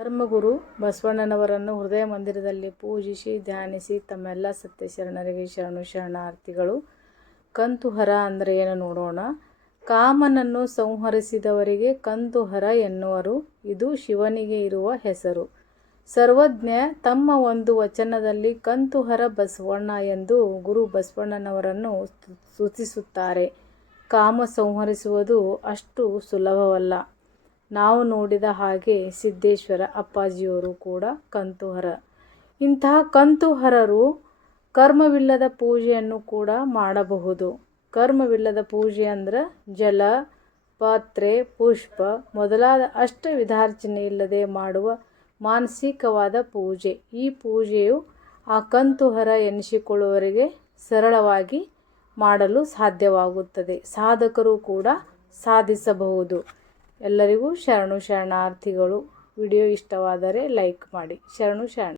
ಧರ್ಮಗುರು ಬಸವಣ್ಣನವರನ್ನು ಹೃದಯ ಮಂದಿರದಲ್ಲಿ ಪೂಜಿಸಿ, ಧ್ಯಾನಿಸಿ ತಮ್ಮೆಲ್ಲ ಸತ್ಯ ಶರಣರಿಗೆ ಶರಣು ಶರಣಾರ್ಥಿಗಳು. ಕಂತುಹರ ಅಂದರೆ ಏನು ನೋಡೋಣ. ಕಾಮನನ್ನು ಸಂಹರಿಸಿದವರಿಗೆ ಕಂತುಹರ ಎನ್ನುವರು. ಇದು ಶಿವನಿಗೆ ಇರುವ ಹೆಸರು. ಸರ್ವಜ್ಞ ತಮ್ಮ ಒಂದು ವಚನದಲ್ಲಿ ಕಂತುಹರ ಬಸವಣ್ಣ ಎಂದು ಗುರು ಬಸವಣ್ಣನವರನ್ನು ಸ್ತುತಿಸುತ್ತಾರೆ. ಕಾಮ ಸಂಹರಿಸುವುದು ಅಷ್ಟು ಸುಲಭವಲ್ಲ. ನಾವು ನೋಡಿದ ಹಾಗೆ ಸಿದ್ದೇಶ್ವರ ಅಪ್ಪಾಜಿಯವರು ಕೂಡ ಕಂತುಹರ. ಇಂತಹ ಕಂತುಹರರು ಕರ್ಮವಿಲ್ಲದ ಪೂಜೆಯನ್ನು ಕೂಡ ಮಾಡಬಹುದು. ಕರ್ಮವಿಲ್ಲದ ಪೂಜೆ ಅಂದ್ರೆ ಜಲ, ಪಾತ್ರೆ, ಪುಷ್ಪ ಮೊದಲಾದ ಅಷ್ಟ ವಿಧಾರ್ಚನೆ ಇಲ್ಲದೆ ಮಾಡುವ ಮಾನಸಿಕವಾದ ಪೂಜೆ. ಈ ಪೂಜೆಯು ಆ ಕಂತುಹರ ಎನಿಸಿಕೊಳ್ಳುವವರಿಗೆ ಸರಳವಾಗಿ ಮಾಡಲು ಸಾಧ್ಯವಾಗುತ್ತದೆ. ಸಾಧಕರು ಕೂಡ ಸಾಧಿಸಬಹುದು. ಎಲ್ಲರಿಗೂ ಶರಣು ಶರಣಾರ್ಥಿಗಳು. ವಿಡಿಯೋ ಇಷ್ಟವಾದರೆ ಲೈಕ್ ಮಾಡಿ. ಶರಣು ಶರಣ